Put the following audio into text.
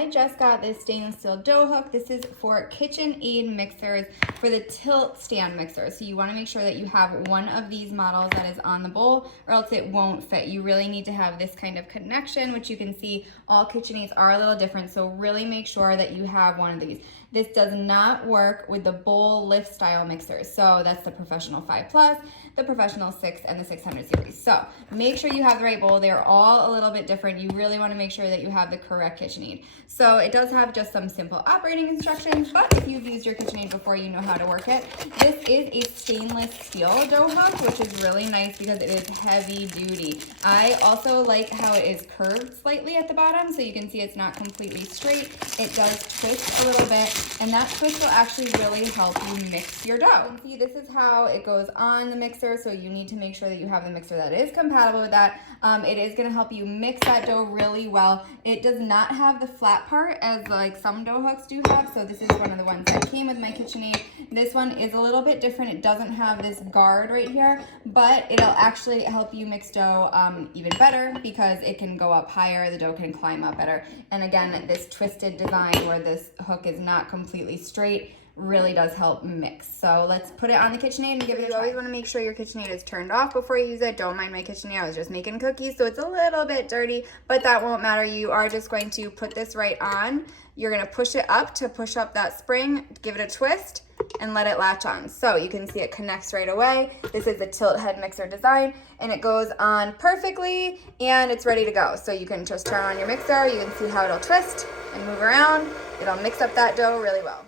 I just got this stainless steel dough hook. This is for KitchenAid mixers for the tilt stand mixer. So you want to make sure that you have one of these models that is on the bowl or else it won't fit. You really need to have this kind of connection, which you can see all KitchenAids are a little different. So really make sure that you have one of these. This does not work with the bowl lift style mixers. So that's the Professional 5 Plus, the Professional 6, and the 600 series. So make sure you have the right bowl. They're all a little bit different. You really want to make sure that you have the correct KitchenAid. So it does have just some simple operating instructions, but if you've used your KitchenAid before, you know how to work it. This is a stainless steel dough hook, which is really nice because it is heavy duty. I also like how it is curved slightly at the bottom, so you can see it's not completely straight. It does twist a little bit, and that twist will actually really help you mix your dough. See, this is how it goes on the mixer, so you need to make sure that you have the mixer that is compatible with that. It is going to help you mix that dough really well. It does not have the flat part as like some dough hooks do have, so this is one of the ones that came with my KitchenAid. This one is a little bit different. It doesn't have this guard right here, but it'll actually help you mix dough even better because it can go up higher, the dough can climb up better. And again, this twisted design where this hook is not completely straight really does help mix. So let's put it on the KitchenAid and give it a try. You always want to make sure your KitchenAid is turned off before you use it. Don't mind my KitchenAid. I was just making cookies, so it's a little bit dirty, but that won't matter. You are just going to put this right on. You're going to push it up to push up that spring, give it a twist, and let it latch on. So you can see it connects right away. This is the tilt head mixer design, and it goes on perfectly, and it's ready to go. So you can just turn on your mixer. You can see how it'll twist and move around. It'll mix up that dough really well.